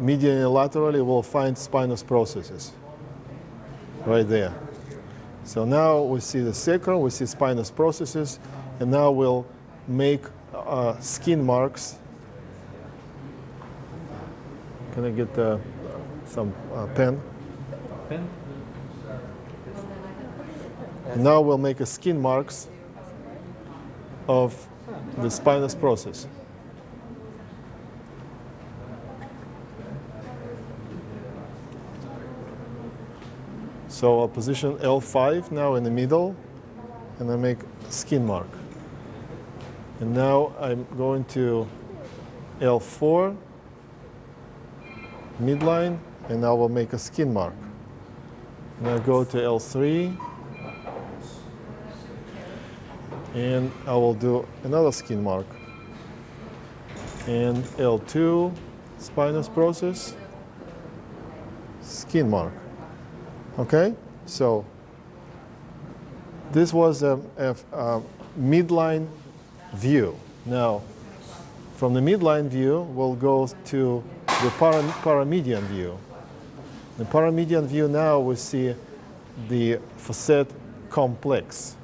medially and laterally, we'll find spinous processes right there. So now we see the sacrum, we see spinous processes, and now we'll make skin marks. Can I get some pen? Pen? Now we'll make a skin marks of the spinous process. So I'll position L5 now in the middle, and I make skin mark. And now I'm going to L4, midline, and I will make a skin mark. And I go to L3, and I will do another skin mark. And L2, spinous process, skin mark. Okay, so this was a midline view. Now, from the midline view, we'll go to the paramedian view. The paramedian view, now we see the facet complex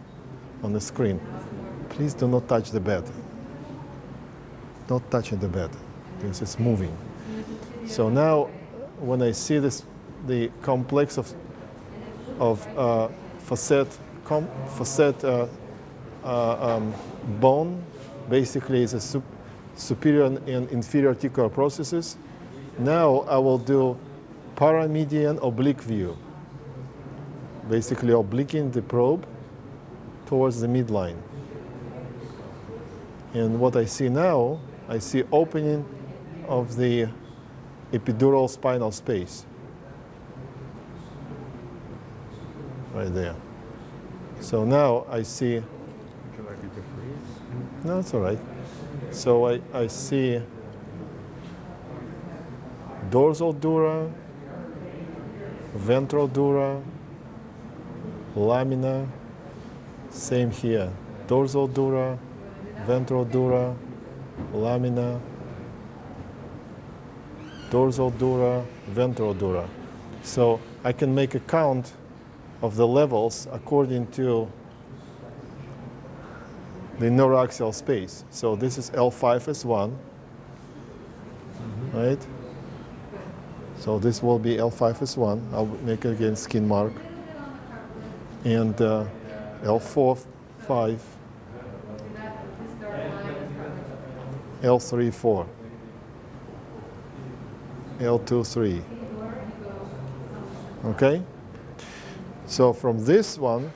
on the screen. Please do not touch the bed. Not touching the bed, because it's moving. So now, when I see this, the complex of facet bone, basically is a superior and inferior articular processes. Now I will do paramedian oblique view, basically obliquing the probe towards the midline. And what I see now, I see opening of the epidural spinal space. Right there. So now I see. Would you like it to freeze? No, it's all right. So I see dorsal dura, ventral dura, lamina. Same here. Dorsal dura, ventral dura, lamina, dorsal dura, ventral dura. So I can make a count of the levels according to the neuroaxial space. So this is L5S1, right? So this will be L5S1. I'll make it again skin mark. And L4, 5, L3, 4, L2, 3. Okay? So from this one,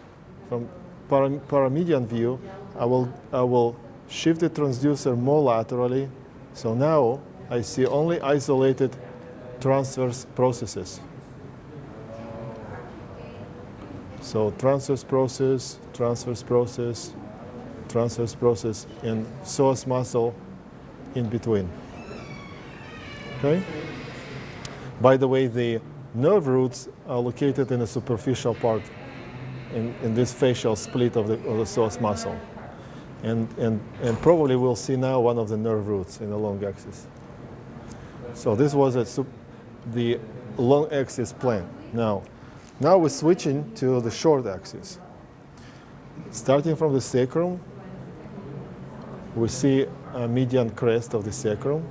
from paramedian view, I will shift the transducer more laterally. So now I see only isolated transverse processes. So transverse process, transverse process, transverse process, and psoas muscle in between. Okay? By the way, the nerve roots are located in the superficial part, in this facial split of the psoas muscle. And probably we'll see now one of the nerve roots in the long axis. So this was the long axis plane. Now we're switching to the short axis. Starting from the sacrum, we see a median crest of the sacrum,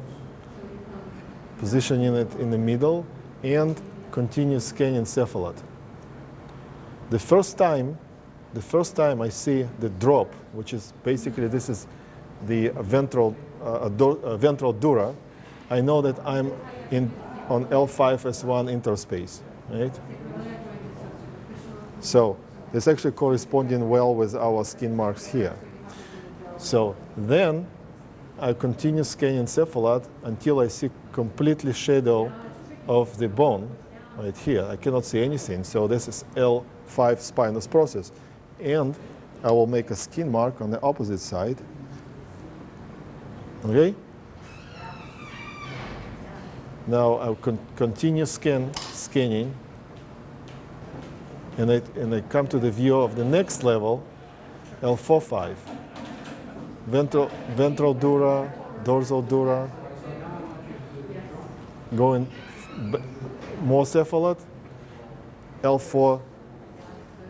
positioning it in the middle, and continue scanning cephalad. The first time I see the drop, which is basically, this is the ventral dura, I know that I'm on L5S1 interspace, right? So it's actually corresponding well with our skin marks here. So then I continue scanning cephalad until I see completely shadow of the bone right here. I cannot see anything, so this is L5 spinous process. And I will make a skin mark on the opposite side. Okay? Now I'll continue scanning, and I come to the view of the next level, L4-5. Ventral dura, dorsal dura, Going more cephalad, L4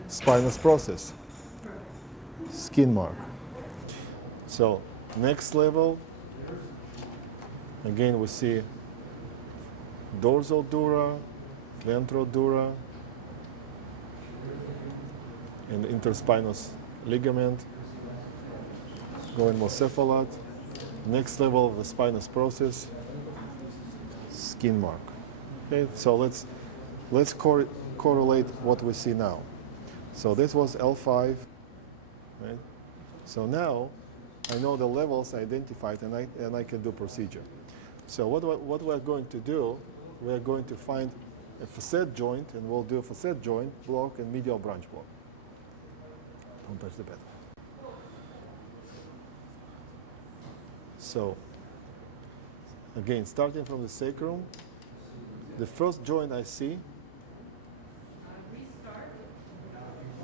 spinous process, skin mark. So next level, again we see dorsal dura, ventral dura, and interspinous ligament, going more cephalad. Next level of the spinous process, skin mark. Okay, so let's correlate what we see now. So this was L5, right? So now I know the levels identified, and I can do procedure. So what we're going to do, we're going to find a facet joint, and we'll do a facet joint block and medial branch block. Don't touch the bed. So again, starting from the sacrum, the first joint I see,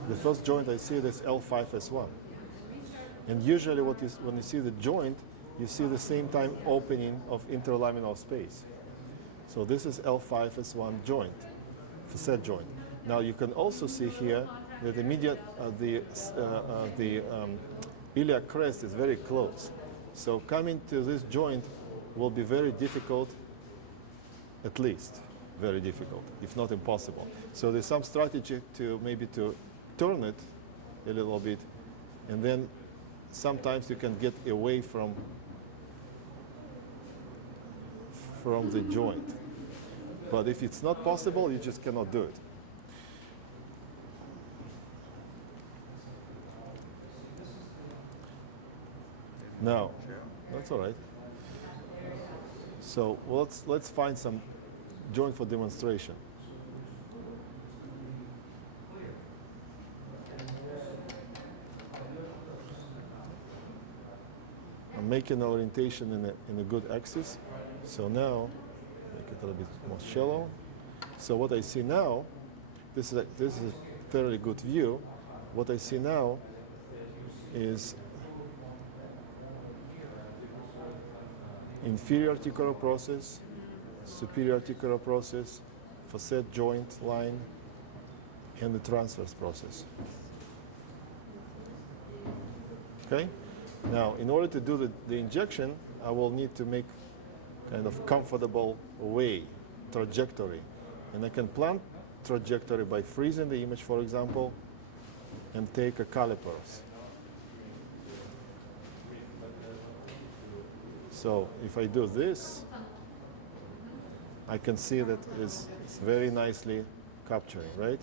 is L5S1. And usually when you see the joint, you see the same time opening of interlaminar space. So this is L5S1 joint, facet joint. Now you can also see here that the iliac crest is very close. So coming to this joint will be very difficult, at least very difficult, if not impossible. So there's some strategy to maybe to turn it a little bit, and then sometimes you can get away from the joint. But if it's not possible, you just cannot do it. Now, that's all right. So let's find some joint for demonstration. I'm making an orientation in a good axis. So now, make it a little bit more shallow. So what I see now, this is a fairly good view. What I see now is inferior articular process, superior articular process, facet joint line, and the transverse process. Okay? Now, in order to do the injection, I will need to make kind of comfortable way, trajectory. And I can plan trajectory by freezing the image, for example, and take a calipers. So if I do this, I can see that it's very nicely capturing, right?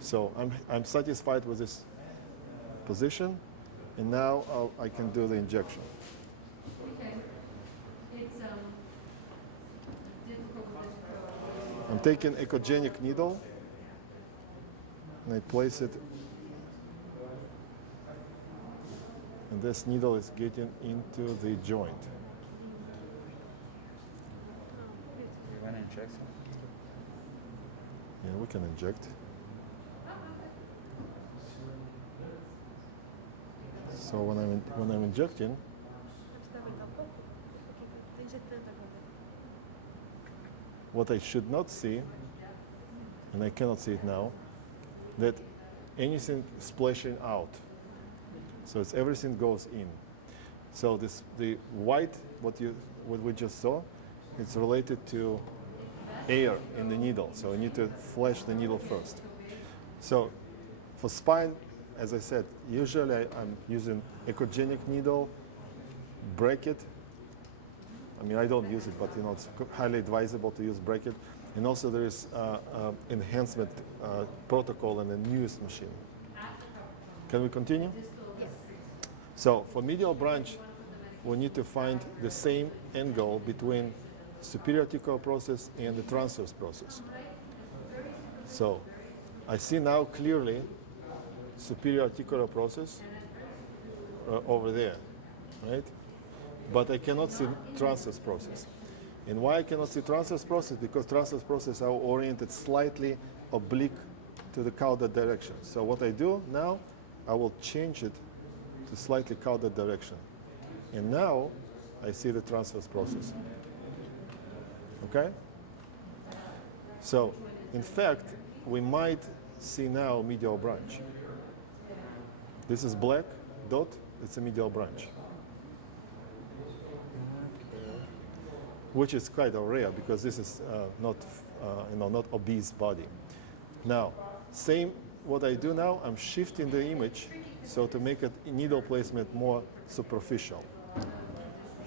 So I'm satisfied with this position, and now I can do the injection. I'm taking echogenic needle, and I place it, and this needle is getting into the joint. You want to inject? Yeah, we can inject. So when I'm injecting, what I should not see, and I cannot see it now, that anything splashing out. So it's everything goes in. So the white, what we just saw, it's related to air in the needle. So I need to flash the needle first. So for spine, as I said, usually I'm using echogenic needle, bracket. I mean, I don't use it, but you know, it's highly advisable to use bracket. And also there is enhancement protocol in the newest machine. Can we continue? Yes. So for medial branch, we need to find the same angle between superior articular process and the transverse process. So I see now clearly superior articular process over there, right? But I cannot see transverse process. And why I cannot see transverse process? Because transverse process are oriented slightly oblique to the cauda direction. So what I do now, I will change it to slightly cauda direction. And now I see the transverse process. Okay? So, in fact, we might see now medial branch. This is black dot, it's a medial branch. Which is quite rare because this is not obese body. Now, same what I do now, I'm shifting the image so to make it needle placement more superficial.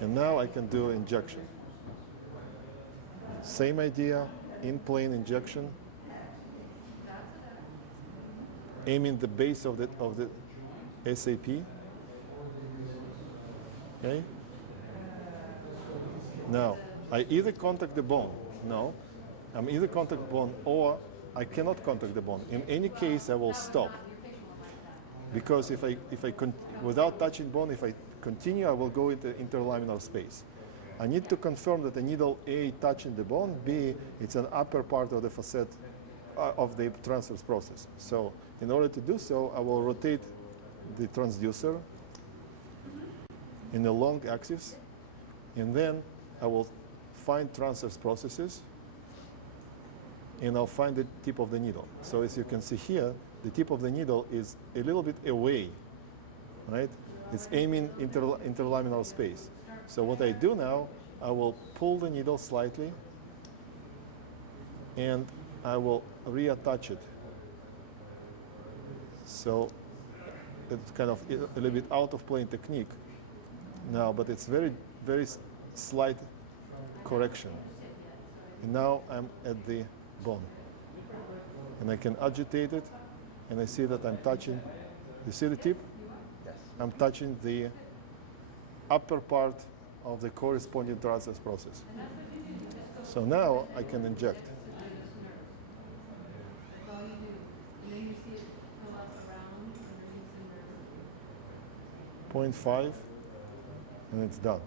And now I can do injection. Same idea, in plane injection, aiming the base of the SAP. Okay. Now, I either contact the bone. No, I'm either contact the bone or I cannot contact the bone. In any case, I will stop. Because without touching bone, if I continue, I will go into interlaminar space. I need to confirm that the needle A touching the bone, B, it's an upper part of the facet of the transverse process. So in order to do so, I will rotate the transducer in a long axis, and then I will find transverse processes, and I'll find the tip of the needle. So as you can see here, the tip of the needle is a little bit away, right? It's aiming interlaminar space. So what I do now, I will pull the needle slightly, and I will reattach it. So it's kind of a little bit out of plane technique now, but it's very, very slight correction. And now I'm at the bone. And I can agitate it, and I see that I'm touching. You see the tip? Yes. I'm touching the upper part of the corresponding transverse process. So now I can inject. 0.5, and it's done.